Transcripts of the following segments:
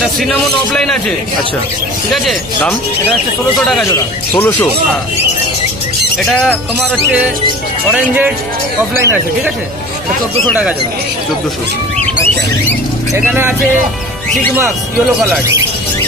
এটা cinnamon offline আছে। আচ্ছা, ঠিক আছে। দাম এটা হচ্ছে 1600 টাকা জোড়া। 1600। হ্যাঁ, এটা তোমার হচ্ছে অরেঞ্জেড অফলাইন আছে। ঠিক আছে, এটা 1400 টাকা জোড়া। 1400। আচ্ছা, এখানে আছে সিগমাক্স ইয়েলো কালার,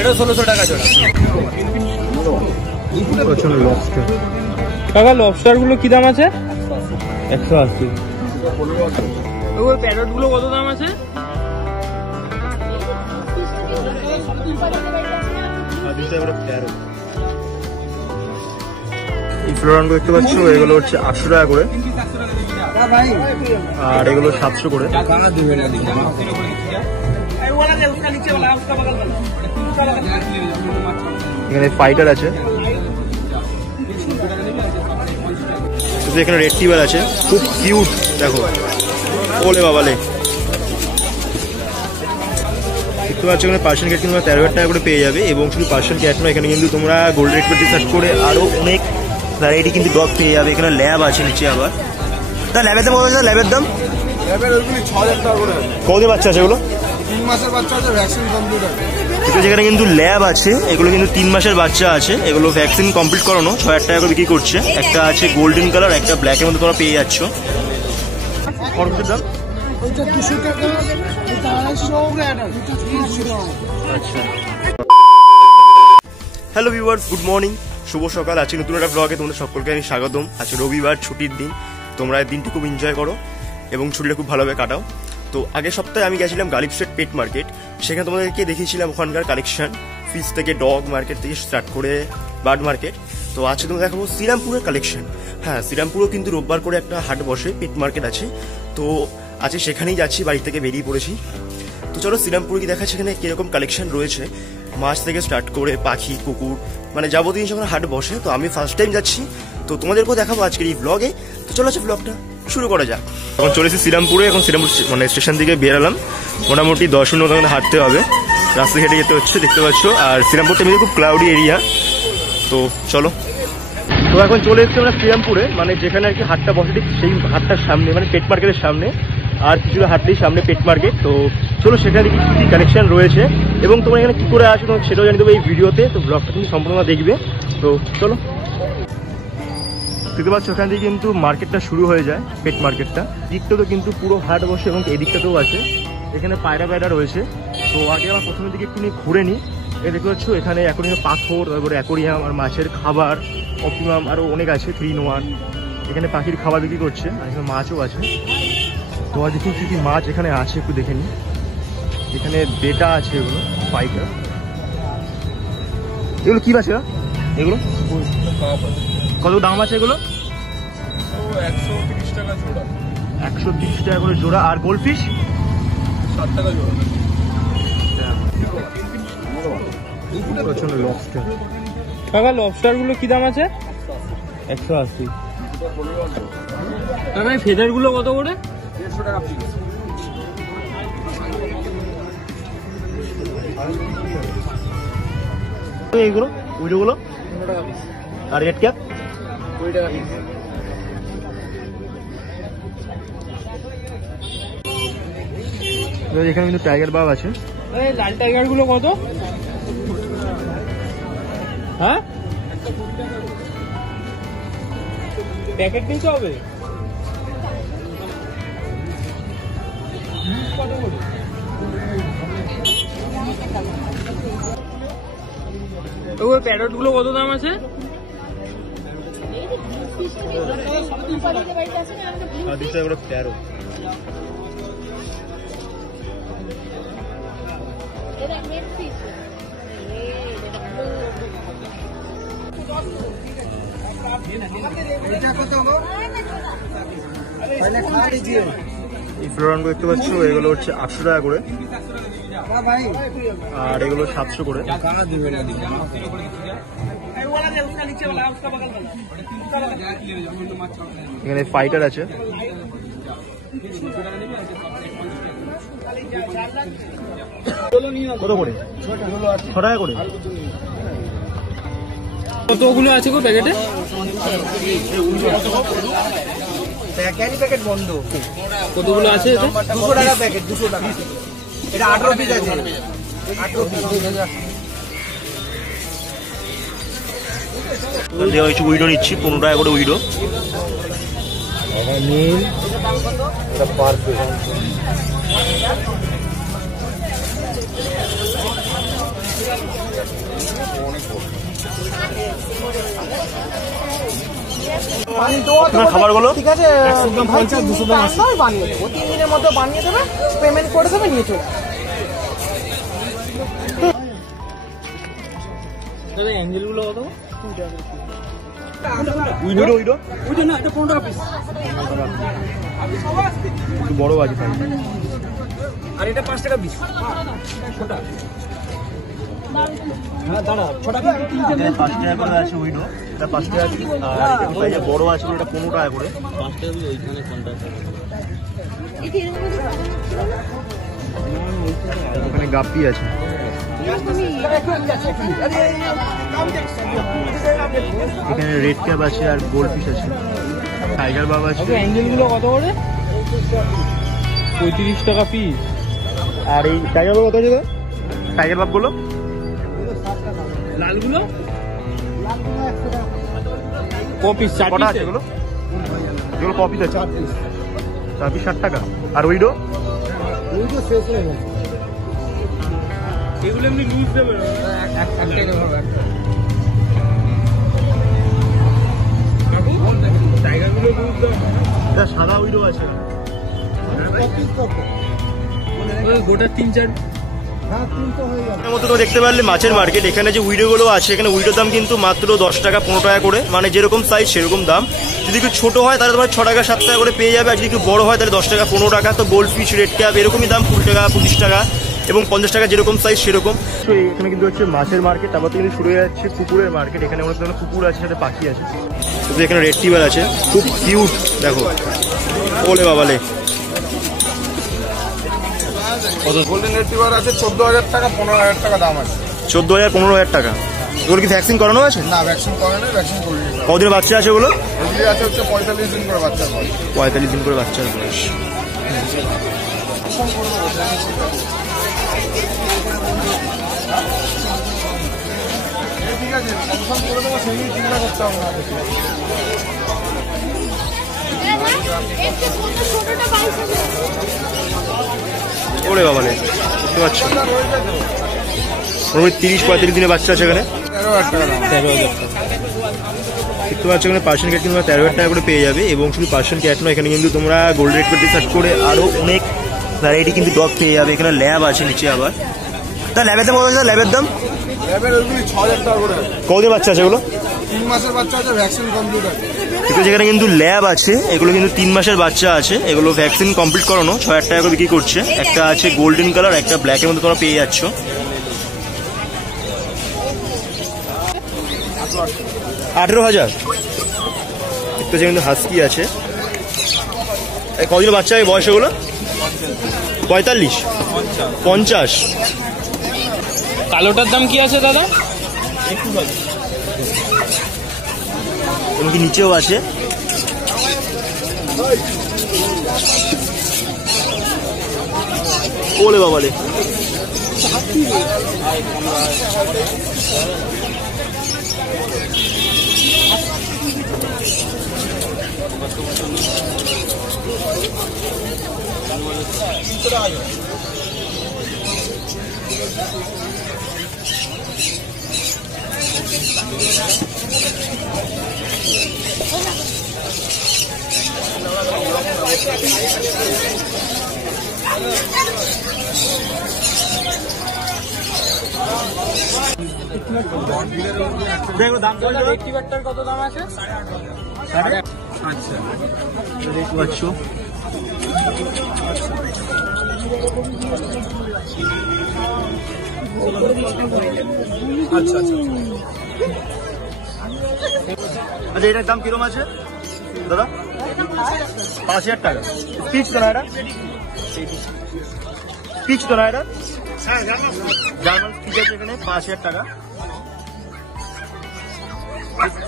এটা 1600 টাকা জোড়া। কাকা লবস্টার গুলো কি দাম আছে? 180। ওই প্যারট গুলো কত দাম আছে? এই ফ্লোরানগুলো দেখতে পাচ্ছ, এগুলো হচ্ছে 800 টাকা করে, আর এগুলো 700 করে। এখানে ফাইটার আছে, এখানে রেড টিবার আছে, খুব কিউট। দেখো, ওলে বাবালে, দেখতে পাচ্ছ এখানে পার্সিয়ান ক্যাট তোমরা 13,000 টাকা করে পেয়ে যাবে। এবং শুধু পার্সিয়ান ক্যাট নয়, এখানে কিন্তু তোমরা গোল্ড রেড পেটি সার্চ করে আরো অনেক ভ্যারাইটি কিন্তু ডগ পেয়ে যাবে। এখানে ল্যাব আছে নিচে আবার। তা ল্যাবের দাম কত আছে? ল্যাবের দাম 6000 টাকা করে। কতদিন বাচ্চা আছে এগুলো? 3 মাসের বাচ্চা আছে, ভ্যাকসিন কমপ্লিট আছে। কিন্তু যেখানে কিন্তু ল্যাব আছে, এগুলো কিন্তু 3 মাসের বাচ্চা আছে, এগুলো ভ্যাকসিন কমপ্লিট করানো, 6000 টাকা করে বিক্রি করছে। একটা আছে গোল্ডেন কালার, একটা ব্ল্যাকের মধ্যে তোমরা পেয়ে যাচ্ছ। খরচের দাম ওইটা 200 টাকা, এটা 250 আচ্ছা। হ্যালো ভিউয়ার্স, গুড মর্নিং, শুভ সকাল। আজকে নতুন একটা ব্লগে তোমাদের সকলকে আমি স্বাগতম। আজকে রবিবার, ছুটির দিন। তোমরা এই দিনটি খুব এনজয় করো এবং ছুটিটা খুব ভালোভাবে কাটাও। তো আগের সপ্তাহে আমি গেছিলাম গালিব স্ট্রিট পেট মার্কেট। সেখানে তোমাদেরকে দেখিয়েছিলাম ওখানকার কালেকশন, ফিশ থেকে ডগ মার্কেট থেকে স্টার্ট করে বার্ড মার্কেট। তো আজকে তোমাদের দেখাবো শ্রীরামপুরের কালেকশন। হ্যাঁ, শ্রীরামপুরেও কিন্তু রোববার করে একটা হাট বসে, পেট মার্কেট আছে। তো আজকে সেখানেই যাচ্ছি, বাড়ি থেকে বেরিয়ে পড়েছি। তো চলো শ্রীরামপুরে কি দেখা, সেখানে কিরকম কালেকশন রয়েছে, মাছ থেকে স্টার্ট করে পাখি, কুকুর, মানে যাবতীয় যখন হাট বসে। তো আমি ফার্স্ট টাইম যাচ্ছি, তো তোমাদেরকেও দেখাবো আজকের এই ব্লগে। তো চলো আজকে ব্লগটা শুরু করা যাক। এখন চলেছি শ্রীরামপুরে। এখন শ্রীরামপুর মানে স্টেশন থেকে বেরালাম, মোটামুটি 10 মিনিট মতো হাঁটতে হবে, রাস্তা হেঁটে যেতে হচ্ছে, দেখতে পাচ্ছ। আর শ্রীরামপুরটা এমনি খুব ক্লাউডি এরিয়া। তো চলো, তো এখন চলে এসেছি আমরা শ্রীরামপুরে, মানে যেখানে আর কি হাটটা বসে, ঠিক সেই হাটটার সামনে, মানে পেট মার্কেটের সামনে। আর কিছুটা হাটতেই সামনে পেট মার্কেট। তো চলো সেখানে কি কী কালেকশন রয়েছে এবং তোমরা এখানে কী করে আসো তোমাকে সেটাও জানিয়ে দেবো এই ভিডিওতে। তো ব্লগটা তুমি সম্পূর্ণ দেখবে। তো চলো, দেখতে পাচ্ছ ওখান থেকে কিন্তু মার্কেটটা শুরু হয়ে যায়, পেট মার্কেটটা। দিকটাতেও কিন্তু পুরো হাট বসে এবং এই দিকটাতেও আছে। এখানে পায়রা পায়রা রয়েছে। তো আগে আমার প্রথমের দিকে একটু ঘুরে নিই। দেখতে পাচ্ছ এখানে অ্যাকোরিয়াম, পাথর, তারপরে অ্যাকোরিয়াম আর মাছের খাবার, অপিমাম, আরও অনেক আছে, 3 in 1। এখানে পাখির খাবার বিক্রি করছে, আর এখানে মাছও আছে। তো আর দেখুন কী কী মাছ এখানে আছে একটু দেখে নিই। এখানে বেটা আছে, এগুলো পাইকার। এগুলো কী আছে এগুলো? কত দাম আছে এগুলো? 130 টাকা জোড়া। 130 টাকা করে জোড়া। আর গোল্ডফিশ 60 টাকা জোড়া। লবস্টার। কাকা লবস্টার গুলো কি দাম আছে? 180। কাকা ফেদার গুলো কত করে? 150 টাকা পিস। এইগুলো উইডোগুলো 15 টাকা পিস। আর রেড ক্যাপ 20 টাকা পিস। এখানে কিন্তু টাইগার বাব আছে। লাল টাইগার গুলো কত? হ্যাঁ, প্যাকেট কিনতে হবে। ওই প্যারট গুলো কত দাম আছে? 13। এই ফ্লোরানগুলো দেখতে পাচ্ছ, এগুলো হচ্ছে 800 টাকা করে, আর এগুলো 700 করে। এখানে ফাইটার আছে। কত করে? 6 টাকা করে। কতগুলো আছে গো প্যাকেটে? প্যাকেট বন্ধ। কতগুলো আছে? 200 টাকা প্যাকেট, 200 টাকা। এটা 18 পিস আছে। দেওয়া হয়েছে উইডো নিচ্ছি 15 টাকা করে উইডো। নীল এটা পারফেক্ট। খাবারগুলো ঠিক আছে, 200 বানিয়ে দেবো, 3 দিনের মধ্যে বানিয়ে দেবে, পেমেন্ট করে দেবে, নিয়ে চলে অ্যাঞ্জেলগুলো কত? উইডো উইডো ওইটা না, এটা 15 টাকা পিস। বড় আছে আর এটা 5 টাকা পিস। ছোটা। হ্যাঁ দাঁড়া, ছোটা কিন্তু 3 টাকা। 5 টাকা করে আছে উইডো, এটা 5 টাকা পিস। আর এই যে বড় আছে এটা 15 টাকা করে। 5 টাকা পিস ওইখানে কোনটা? ওখানে গাপ্পি আছে। এখানে রেড ক্যাপ আছে আর গোল্ড ফিশ আছে, টাইগার বাবা আছে। অ্যাঞ্জেলগুলো কত করে? 35 টাকা পিস। আর এই টাইগার বাবা কত আছে? টাইগার বাপ গুলো লালগুলো কপিস 4 কটা পিস আছে এগুলো? এগুলো কপিস আছে 4 পিস 60 টাকা। আর উইডো শেষ হয়ে গেছে। এগুলো এমনি লুজ দেবে না? এক টাকা হবে। টাইগারগুলো লুজ দেবে। এটা সাদা উইডো আছে। গোটা 3-4। হ্যাঁ 300 হয়ে গেল। এর মধ্যে তোমরা দেখতে পারলে মাছের মার্কেট। এখানে যে উইডো গুলো আছে, এখানে উইডোর দাম কিন্তু মাত্র 10 টাকা 15 টাকা করে, মানে যেরকম সাইজ সেরকম দাম। যদি একটু ছোট হয় তাহলে তোমার 6 টাকা 7 টাকা করে পেয়ে যাবে, আর যদি একটু বড় হয় তাহলে 10 টাকা 15 টাকা। তো গোল্ড ফিশ, রেড ক্যাপ এরকমই দাম, 20 টাকা 25 টাকা এবং 50 টাকা, যেরকম সাইজ সেরকম। তো এখানে কিন্তু হচ্ছে মাছের মার্কেট। তারপর কিন্তু শুরু হয়ে যাচ্ছে কুকুরের মার্কেট। এখানে অনেক ধরনের কুকুর আছে, সাথে পাখি আছে। তো এখানে রেড টিবার আছে, খুব কিউট, দেখো। ওলে বাবালে, গোল্ডেন রিট্রিভার আছে 14,000 টাকা, 15,000 টাকা দাম আছে। 14,000 15,000 টাকা। এগুলো কি ভ্যাকসিন করানো আছে? না ভ্যাকসিন করে না, ভ্যাকসিন করে দিতে হবে। কদিনের বাচ্চা আছে ওগুলো? এগুলি আছে হচ্ছে 45 দিন করে বাচ্চার বয়স। 45 দিন করে বাচ্চার বয়স। ঠিক আছে, কনফার্ম করে দেবো, সেই নিয়ে চিন্তা করতে হবে না। ওরে বাবালে, বুঝতে পারছো? 30-35 দিনের বাচ্চা আছে এখানে। 13,000 টাকা দাম। 13,000 দেখতে পাচ্ছ এখানে পার্সিয়ান ক্যাট কিন্তু 13,000 টাকা করে পেয়ে যাবে। এবং শুধু পার্সিয়ান ক্যাট নয়, এখানে কিন্তু তোমরা গোল্ড রেড পেটে সার্চ করে আরো অনেক ভ্যারাইটি কিন্তু ডগ পেয়ে যাবে। এখানে ল্যাব আছে নিচে আবার। তা ল্যাবের দাম কত আছে? ল্যাবের দাম ল্যাবের ওইগুলি 6,000 টাকা করে। কদিনের বাচ্চা আছে এগুলো? 3 মাসের বাচ্চা আছে, ভ্যাকসিন কমপ্লিট আছে। কিন্তু যেখানে কিন্তু ল্যাব আছে, এগুলো কিন্তু 3 মাসের বাচ্চা আছে, এগুলো ভ্যাকসিন কমপ্লিট করানো, 6,000 টাকা করে বিক্রি করছে। একটা আছে গোল্ডেন কালার, একটা ব্ল্যাকের মধ্যে তোমরা পেয়ে যাচ্ছ। 18,000। একটা যে কিন্তু হাস্কি আছে। কদিন বাচ্চা বয়স এগুলো? 45 50। কালোটার দাম কি আছে দাদা? এমনকি নিচেও আছে। ওলে বাবালে, দেখো দাম বলতে রেক্টিভেটর কত দাম আছে? 8,500। আচ্ছা দেখতে পাচ্ছ। আচ্ছা আচ্ছা। আচ্ছা এটার দাম কিরকম আছে দাদা? 5,000 টাকা। পিচ তো না এটা? পিচ তো না এটা? জার্মান পিচ আছে এখানে 5,000 টাকা।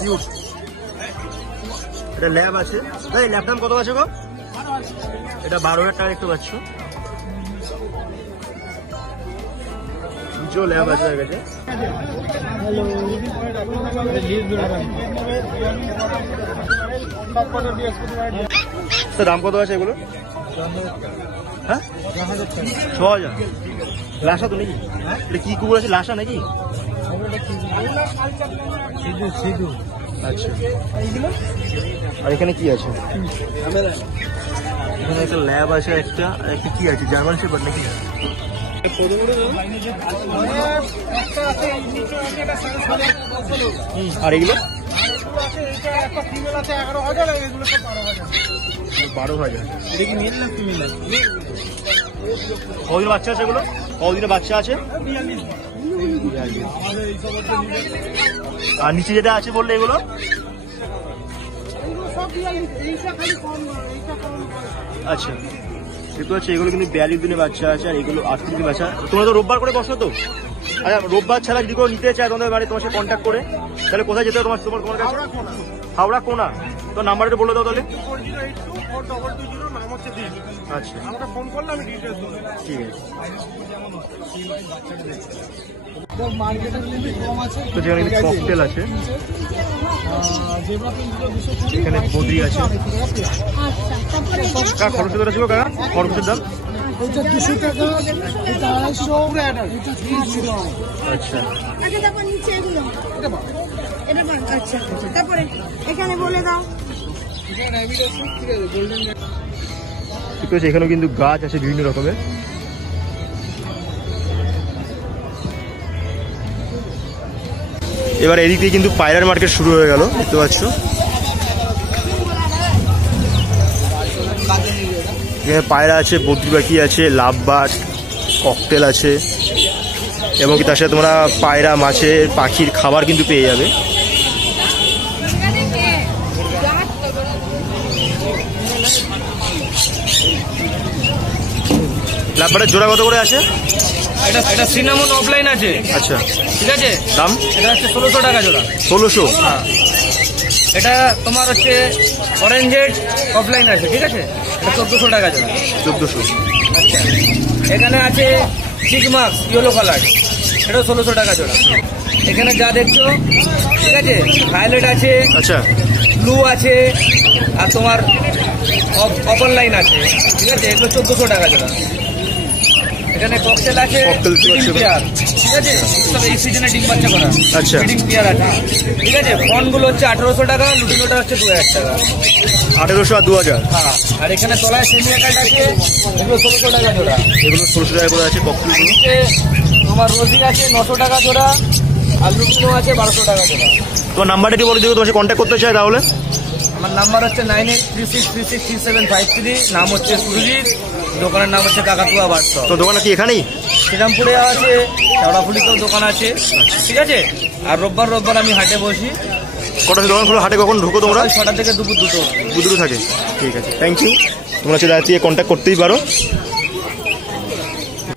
কিউট। এটা ল্যাব আছে। এই ল্যাব দাম কত আছে গো? এটা 12,000 টাকা দেখতে পাচ্ছ। কিছু ল্যাব আছে হয়ে গেছে। দাম কত আছে এগুলো? হ্যাঁ 6000। লাসা তো নাকি? এটা কি কুকুর আছে, লাসা নাকি? আচ্ছা, আর এখানে কি আছে? এখানে একটা ল্যাব আছে, একটা কি আছে, জার্মান শেপার্ড নাকি? আর এগুলো 12,000। কদিন বাচ্চা আছে এগুলো? কদিনের বাচ্চা আছে? আর নিচে যেটা আছে বললে এগুলো? আচ্ছা, দেখতে পাচ্ছি এগুলো কিন্তু 42 দিনের বাচ্চা আছে, আর এগুলো 38 দিনের বাচ্চা। তোমরা তো রোববার করে বসো তো? আচ্ছা, রোববার ছাড়া যদি কেউ নিতে চায় তোমাদের বাড়ি, তোমার সাথে কন্ট্যাক্ট করে, তাহলে কোথায় যেতে হবে তোমার কাছে? হাওড়া কোনা। তো নাম্বারটা বলে দাও তাহলে। আচ্ছা, ফোন করলে আমি ডিটেইলস দেব। ঠিক আছে। তো যেখানে ককটেল আছে, এখানে বদ্রি আছে। কাকা খরচের দাম আছে? কাকা খরচের দাম? এটা 200 টাকা, এটা 250, আচ্ছা, তারপর নিচে এগুলো এটা আচ্ছা, তারপরে এখানে বলে দাও। ঠিক আছে, এখানেও কিন্তু গাছ আছে বিভিন্ন রকমের। এবার এদিক দিয়ে কিন্তু পায়রার মার্কেট শুরু হয়ে গেল, দেখতে পাচ্ছ। এখানে পায়রা আছে, বদ্রি পাখি আছে, লাভবার্ড, ককটেল আছে, এবং কি তার সাথে তোমরা পায়রা, মাছের, পাখির খাবার কিন্তু পেয়ে যাবে। লাভবার্ডের জোড়া কত করে আছে? এটা সিনামন অফলাইন আছে। আচ্ছা, ঠিক আছে, দাম? এটা হচ্ছে 1600 টাকা জোড়া। 1600? হ্যাঁ, এটা তোমার হচ্ছে অরেঞ্জেড অফলাইন আছে। ঠিক আছে, এটা 1400 টাকা জোড়া। 1400। আচ্ছা, এখানে আছে চিকমাক্স ইয়েলো কালার, এটাও 1600 টাকা জোড়া। এখানে যা দেখছো, ঠিক আছে, ভায়োলেট আছে, আচ্ছা, ব্লু আছে, আর তোমার অপার লাইন আছে। ঠিক আছে, এগুলো 1400 টাকা জোড়া। এখানে ককটেল আছে, ককটেল ব্রিডিং পেয়ার। ঠিক আছে, সব এই সিজনে ডিম বাচ্চা করা। আচ্ছা, ব্রিডিং পেয়ার আছে। ঠিক আছে, ফনগুলো হচ্ছে 1800 টাকা, লুটিনোটা হচ্ছে 2000 টাকা। 1800 আর 2000। হ্যাঁ, আর এখানে তলায় সেমি অ্যাডাল্ট আছে, এগুলো 1600 টাকা জোড়া। এগুলো 1600 টাকা করে আছে ককটেল। নিচে তোমার রোজি আছে 900 টাকা জোড়া, আর লুটিনো আছে 1200 টাকা জোড়া। তোমার নাম্বারটা কি বলে, যদি তোমার কন্ট্যাক্ট করতে চাই তাহলে? আমার নাম্বার হচ্ছে 9836363753। নাম হচ্ছে সুরজিৎ, দোকানের নাম হচ্ছে কাকাতুয়া বার্তা। তো দোকানটা কি এখানেই? শ্রীরামপুরে আছে, শেওড়াফুলিতেও দোকান আছে। ঠিক আছে, আর রোববার আমি হাটে বসি। কটা দোকান খোলো? হাটে কখন ঢুকো তোমরা? 6টা থেকে দুপুর 2টো। দুটো থাকে। ঠিক আছে, থ্যাংক ইউ। তোমরা সেটা দিয়ে কন্ট্যাক্ট করতেই পারো।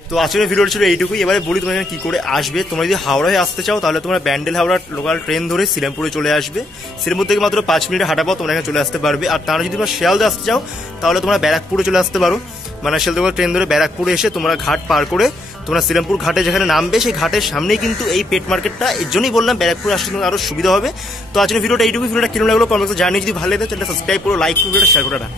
তো আজকের ভিডিওটা ছিল এইটুকুই। এবারে বলি তোমরা কি করে আসবে। তোমরা যদি হাওড়ায় আসতে চাও তাহলে তোমরা ব্যান্ডেল হাওড়া লোকাল ট্রেন ধরে শ্রীরামপুরে চলে আসবে। শ্রীরামপুর থেকে মাত্র 5 মিনিট হাঁটা পথ তোমরা এখানে চলে আসতে পারবে। আর তারা যদি তোমরা শিয়ালদা আসতে চাও তাহলে তোমরা ব্যারাকপুরে চলে আসতে পারো। মানে শিয়ালদা ট্রেন ধরে ব্যারাকপুরে এসে তোমরা ঘাট পার করে তোমরা শ্রীরামপুর ঘাটে যেখানে নামবে সেই ঘাটের সামনেই কিন্তু এই পেট মার্কেটটা। এর জন্যই বললাম ব্যারাকপুরে আসলে তোমার আরও সুবিধা হবে। তো আজকের ভিডিওটা এইটুকুই। ভিডিওটা কিরকম লাগলো কমেন্টে জানিয়ে, যদি ভালো লাগে চ্যানেলটা সাবস্ক্রাইব করো, লাইক করো, ভিডিওটা শেয়ার করো না।